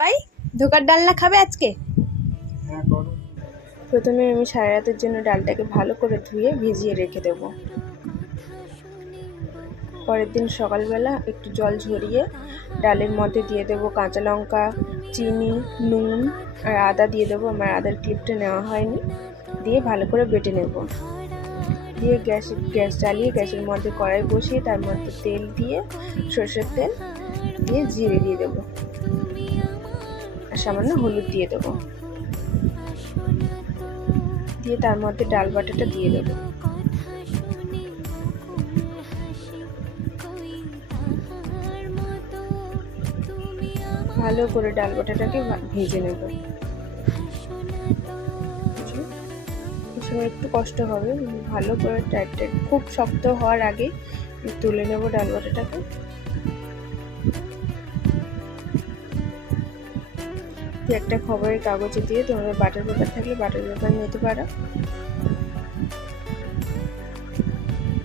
ভাই ধোকার ডালনা খাবে আজকে? হ্যাঁ প্রথমে আমি সারা রাতের জন্য ডালটাকে ভালো করে ধুয়ে ভিজিয়ে রেখে দেব। পরের দিন সকালবেলা একটু জল ঝরিয়ে ডালের মধ্যে দিয়ে দেবো কাঁচা লঙ্কা চিনি নুন আর আদা দিয়ে দেবো। আমার আদার ক্লিপটা নেওয়া হয়নি। দিয়ে ভালো করে বেটে নেব। দিয়ে গ্যাস গ্যাস জ্বালিয়ে গ্যাসের মধ্যে কড়াই বসিয়ে তার মধ্যে তেল দিয়ে সর্ষের তেল দিয়ে জিরে দিয়ে দেবো। সামান্য হলুদ দিয়ে দেবো। দিয়ে তার মধ্যে ডাল বাটাটা দিয়ে দেবো। ভালো করে ডাল বাটাটাকে ভেজে নেব। একটু কষ্ট হবে, ভালো করে টাইট টাইট খুব শক্ত হওয়ার আগে তুলে নেব ডাল বাটাটাকে। দিয়ে একটা খবরের কাগজে দিয়ে তোমাদের বাটার পেপার থাকলে বাটার পেপার নিতে পারো।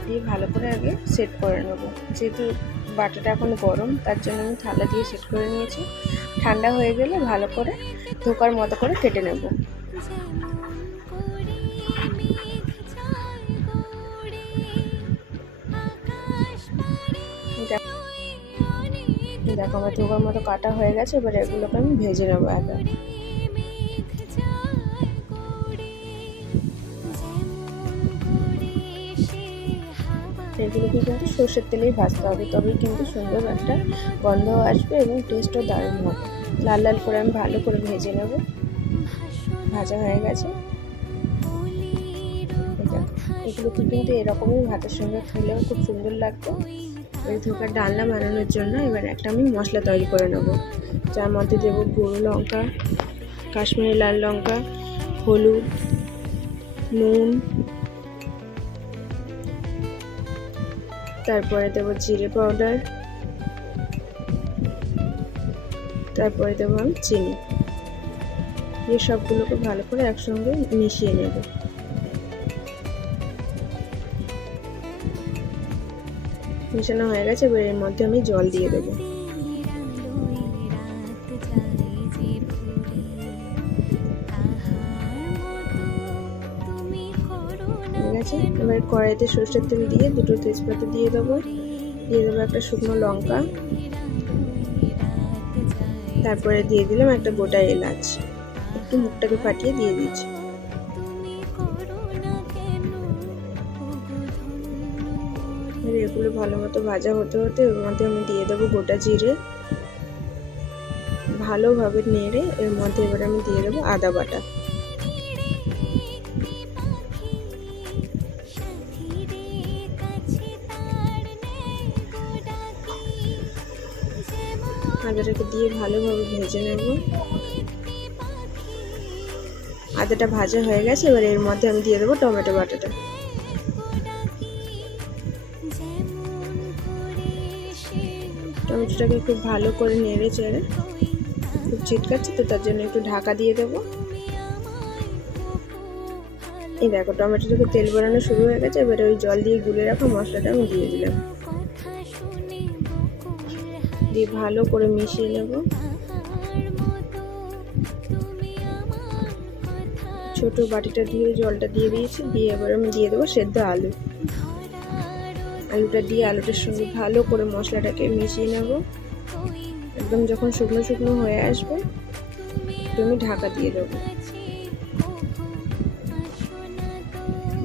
দিয়ে ভালো করে আগে সেট করে নেব। যেহেতু বাটাটা এখন গরম, তার জন্য আমি থালা দিয়ে সেট করে নিয়েছি। ঠান্ডা হয়ে গেলে ভালো করে ধোকার মতো করে কেটে নেব। দেখো আমার ধোকার মতো কাটা হয়ে গেছে, এবার এগুলোকে আমি ভেজে নেব একা। এগুলোকে কিন্তু সর্ষের তেলেই ভাজতে হবে, তবেই কিন্তু সুন্দর একটা গন্ধ আসবে এবং টেস্টও দারুণ হবে। লাল লাল করে আমি ভালো করে ভেজে নেব। ভাজা হয়ে গেছে। এগুলোকে কিন্তু এরকমই ভাতের সঙ্গে খেলেও খুব সুন্দর লাগবে এই ধোকার ডালনা বানানোর জন্য এবার একটা আমি মশলা তৈরি করে নেব। যার মধ্যে দেবো গুঁড়ো লঙ্কা, কাশ্মীরি লাল লঙ্কা, হলুদ, নুন, তারপরে দেবো জিরে পাউডার, তারপরে দেবো আমি চিনি। দিয়ে সবগুলোকে ভালো করে একসঙ্গে মিশিয়ে নেব। মেশানো হয়ে গেছে, এবার এর মধ্যে আমি জল দিয়ে দেবো। এবার কড়াইতে সর্ষের তেল দিয়ে দুটো তেজপাতা দিয়ে দেবো। দিয়ে দেবো একটা শুকনো লঙ্কা। তারপরে দিয়ে দিলাম একটা গোটা এলাচ। একটু মুখটাকে ফাটিয়ে দিয়ে দিচ্ছি। এগুলো ভালো মতো ভাজা হতে হতে এর মধ্যে আমি দিয়ে দেবো গোটা জিরে। ভালোভাবে নেড়ে এর মধ্যে এবার আমি দিয়ে দেবো আদা বাটা। আদাটাকে দিয়ে ভালোভাবে ভেজে নেব। আদাটা ভাজা হয়ে গেছে, এবার এর মধ্যে আমি দিয়ে দেবো টমেটো বাটাটা। টমেটোটাকে খুব ভালো করে নেড়ে চেড়ে খুব ছিটকাচ্ছে তো তার জন্য একটু ঢাকা দিয়ে দেবো। এই দেখো, টমেটোটাকে তেল বেরানো শুরু হয়ে গেছে, এবারে ওই জল দিয়ে গুলে রাখা মশলাটা আমি দিয়ে দিলাম। দিয়ে ভালো করে মিশিয়ে নেব। ছোট বাটিটা দিয়ে জলটা দিয়ে দিয়েছি, দিয়ে এবার আমি দিয়ে দেবো সেদ্ধ আলু। আলুটা দিয়ে আলুটার সঙ্গে ভালো করে মশলাটাকে মিশিয়ে নেব। একদম যখন শুকনো শুকনো হয়ে আসবে তুমি ঢাকা দিয়ে দেবো।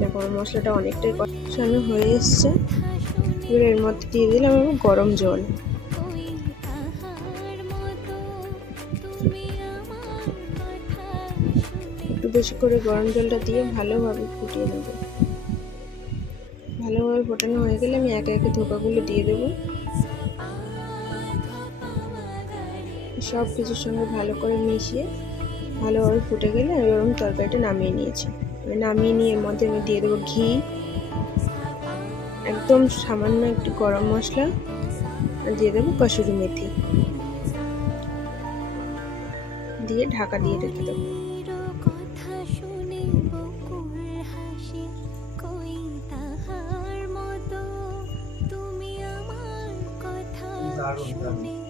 দেখো মশলাটা অনেকটাই কষানো হয়ে এসছে। এবার এর মধ্যে দিয়ে দিলাম আমি গরম জল। একটু বেশি করে গরম জলটা দিয়ে ভালোভাবে ফুটিয়ে নেব। ভালোভাবে ফোটানো হয়ে গেলে আমি একে একে ধোকাগুলো দিয়ে দেবো। সব কিছুর সঙ্গে ভালো করে মিশিয়ে ভালোভাবে ফুটে গেলে আমি ওরকম তরকারিটা নামিয়ে নিয়েছি। এবার নামিয়ে নিয়ে মধ্যে আমি দিয়ে দেবো ঘি, একদম সামান্য একটু গরম মশলা, আর দিয়ে দেবো কসুরি মেথি। দিয়ে ঢাকা দিয়ে রেখে দেবো। দারুণ দারুণ